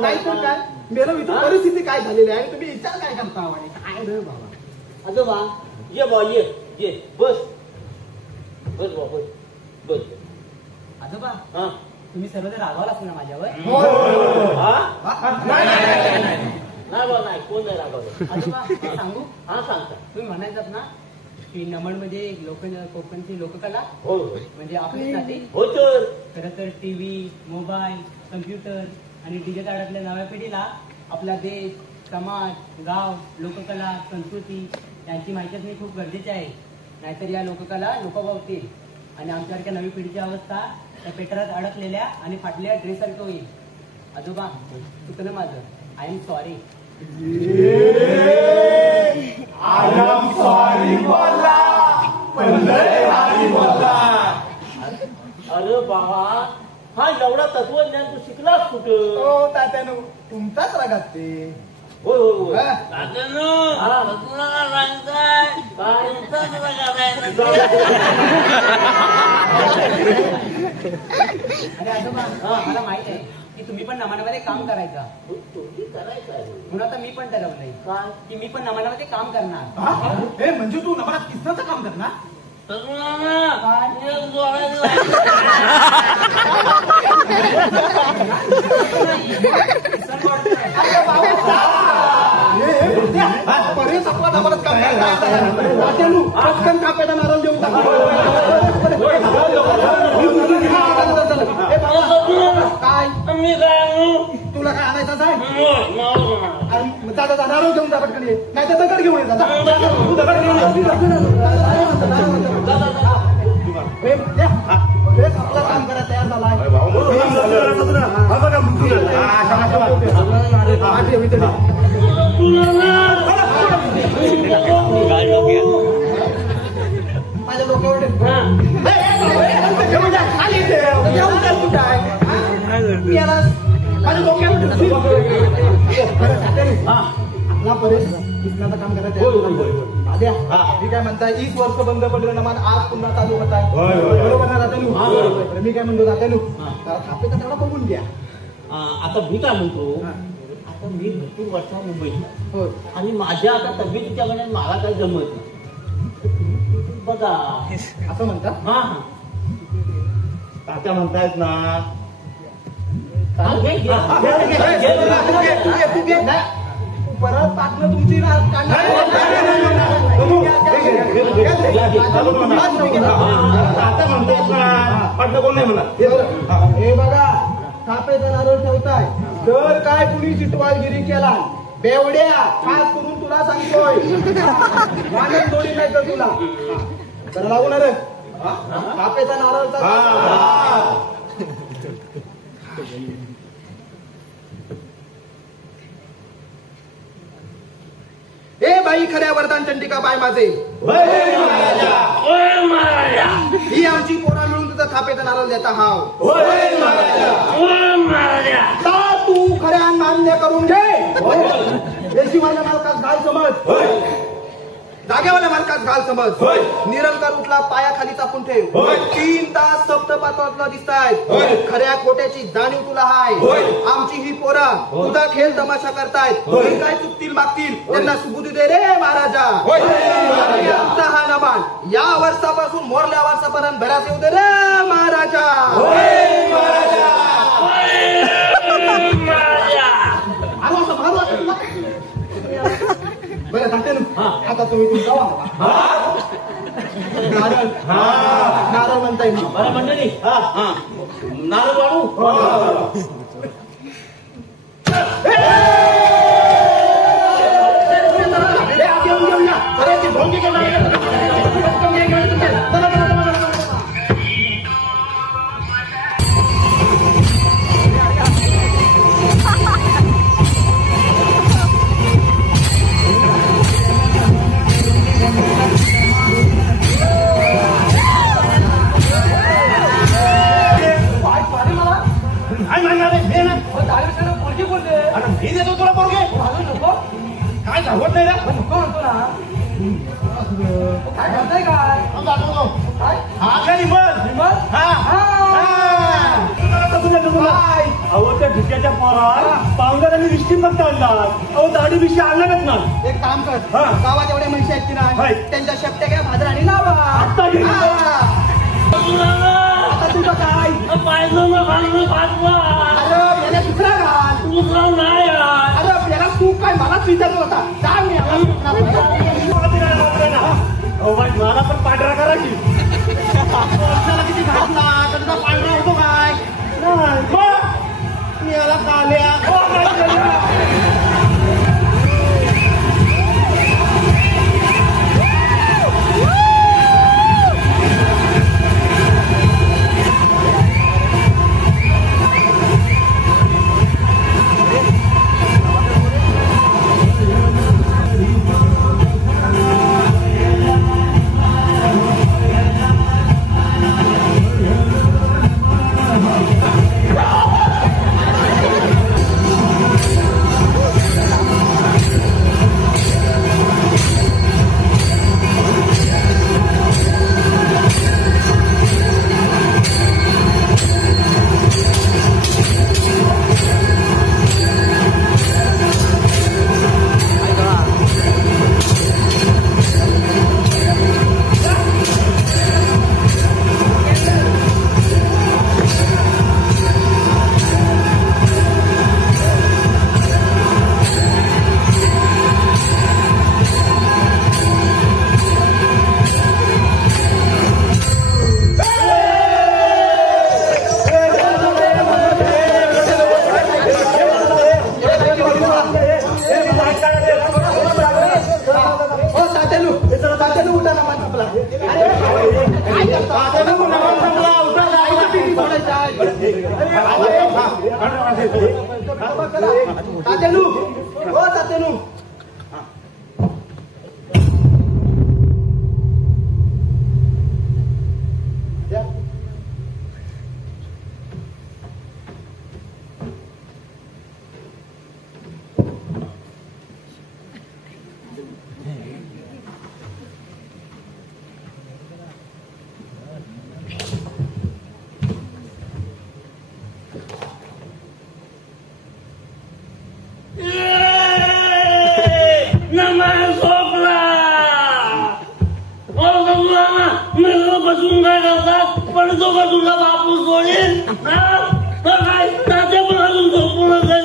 नाही तर काय मेलं इथं परिस्थिती काय झालेली आहे तुम्ही विचार काय करता काय रे बाबा आजोबा ये बा ये बस बस बा बस बस आजोबा हा तुम्ही सर्व जर रागावला असेल ना माझ्यावर नाही बा नाही कोण नाही रागावलं आजोबा ते सांगू हा सांगता तुम्ही म्हणायचात ना की नमनमध्ये कोकणची लोककला हो म्हणजे आपल्यासाठी हो तर खरं तर टीव्ही मोबाईल कम्प्युटर आणि डिजिटल अडकल्या नव्या पिढीला आपला देश समाज गाव लोककला संस्कृती यांची माहिती असणे खूप गरजेचे आहे नाहीतर या लोककला लोपपावतील आणि आमच्यासारख्या नवी पिढीची अवस्था त्या पेटरात अडकलेल्या आणि फाटलेल्या ड्रेससारखं होईल आजोबा चुकलं माझं आय एम सॉरी अरे बाबा हा एवढा तत्वज्ञान तू शिकलास कुठं हो तात्यानो तुमचाच रागात ते होय होय होय हा. अरे आजोबा मला माहित आहे की तुम्ही पण नमानामध्ये काम करायचं तुम्ही करायचं आहे म्हणून आता मी पण ठरवलंय काय की मी पण नमानामध्ये काम करणार हा? हे म्हणजे तू नमनात किसनाचं काम करणार बरेच आपला नमनात काम तात्यानो पटकन कापेटा नारळ देऊन टाका काय मी काय तुला काय आणायचं आहे अरे दादा नारळ घेऊन जा पटकन ये नाही तर दगड घेऊन ये दादा तू दगड घेऊन आपलं काम करा तयार झालाय माझ्या डोक्यावर आपला परेश कृष्णाचं काम करायचं आद्या मी काय म्हणताय 20 वर्ष बंद पडलं ना मला आज पुन्हा चालू होत आहे बरोबर ना जाते मी काय म्हणतो जाते थापे तर तेवढा बघून घ्या आता मी काय म्हणतो आता मी भरपूर वर्षा मुंबईत हो आणि माझ्या आता तब्येतीच्या मनात मला काही जमत नाही बघा असं म्हणता हा तात्या म्हणतायत ना परत टाकलं तुमची तात्या म्हणतायत ना वाटलं कोण नाही म्हणा हे बघा थापेचा नारळ ठेवताय जर काय कुणी चिटवालगिरी केला बेवड्या खास करून तुला सांगतोय मानत थोडी नाही तर तुला तर लागून रे थापेचा नारळचा ए बाई खऱ्या वरदान चंडिका बाय माझे ही आमची पोरा मिळून तुझा थापेचा नारळ देता हाव तू खऱ्या मान्य करून घे देशीवाल्या मालकास घाल समज जागेवाल्या मालकास घाल समज निरंकार उठला पायाखाली चापून ठेव 3 तास सप्तपात्रातला दिसतायत खऱ्या खोट्याची जाणीव तुला हाय आमची ही पोरा तुझा खेळ तमाशा करतायत काय चुकतील मागतील त्यांना सुबुद्धी दे रे महाराजा हा नमान या वर्षापासून मोरल्या वर्षापर्यंत भरास येऊ दे रे महाराजा बरं सांगते ना आता तुम्ही तुमचा नारळ म्हणताय बरं मंडळी नारळ वाढू काय धावत नाही रे नको म्हणतो ना काय करताय काय काय हा काय निमत विमल? हा अहो त्या ढुक्याच्या पोरात पाहुण्याने रिश्ती फक्त आणणार. अहो दाढी बिशी आणणारच ना. एक काम कर हा. गावात एवढे म्हशी आहेत की नाही हाय. त्यांच्या शेपट्या काय भाजर आणि लावा. आत्ता घे. आता तुझं काय पाहिलं ना घालून पाठवा अरे याला दुसरा घाल. दुसरा नाही अरे याला तू काय मलाच विचारलं होता सांग मी अहो बाई मला पण पांढरा करा की. वर्षाला किती घातला तर तुझा पांढरा होतो काय मी याला काल्या तात्यानू हो तात्यानू बसून काय करतात पण तो का तुझा बापू सोडेल काय तात्या पण अजून झोपूनच आहे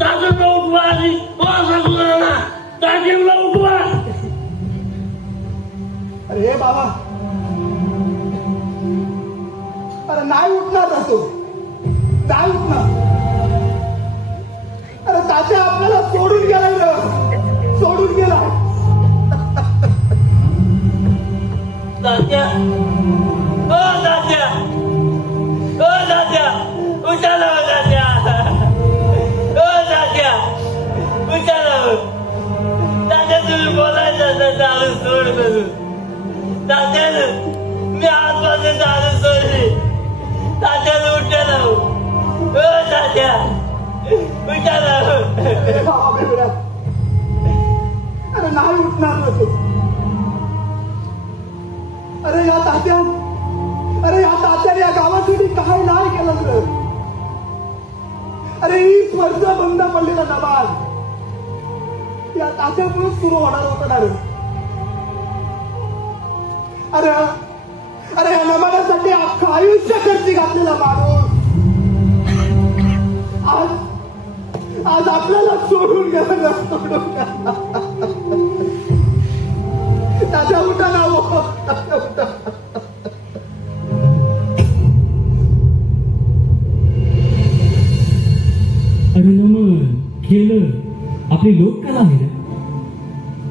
तात्याला उठवा आधी असा तुला ना तात्याला उठवा. अरे हे बाबा अरे नाही उठणार ना तो नाही उठणार. अरे तात्या आपल्याला सोडून गेला सोडून गेला. तात्या ओ तात्या ओ तात्या उठाला तात्या ओ तात्या उठाला तात्या तुम्ही बोलायचं दारू सोड करून तात्यानं मी आजपासून दारू सोडली तात्यानं उठाला ओ तात्या उठाला. अरे नाही उठणार ना तो. अरे या तात्याने या गावासाठी काय नाही केलं तर. अरे 20 वर्ष बंद पडलेला नमाज या तात्यामुळे सुरू होणार होता ना रे. अरे या नमाजासाठी अख्खं आयुष्य खर्ची घातलेला माणूस आज आपल्याला सोडून गेला सोडून गेला. तात्या उठा ना हो तात्या उठा. अरे नमन केलं आपली लोककला आहे रे.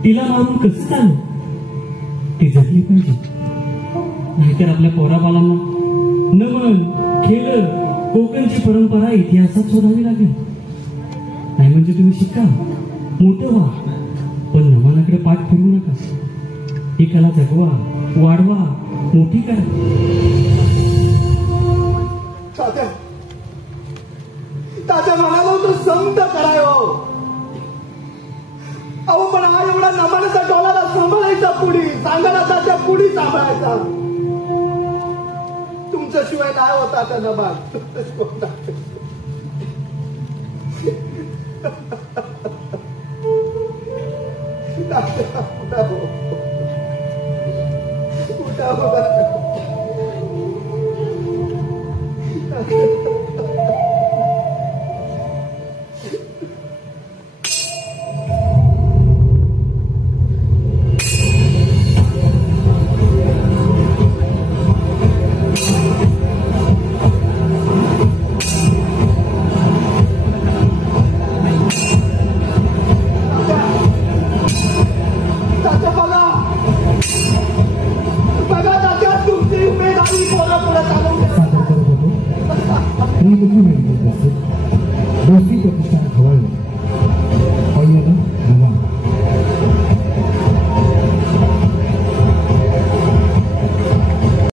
तिला मारून कसं चाललं ती जगली पाहिजे नाहीतर आपल्या पोराबालांना नमन केलं कोकणची परंपरा इतिहासात शोधावी लागेल. नाही म्हणजे तुम्ही शिका मोठं व्हा पण नमनाकडे पाठ फिरू नका. ही कला जगवा वाढवा मोठी करा. तात्या म्हणाला होतं संत करायो. अहो पण हा एवढा नमनाचा डोलाला तुमच्याशिवाय काय होता त्या नबान दोस्ती प्रतिष्ठा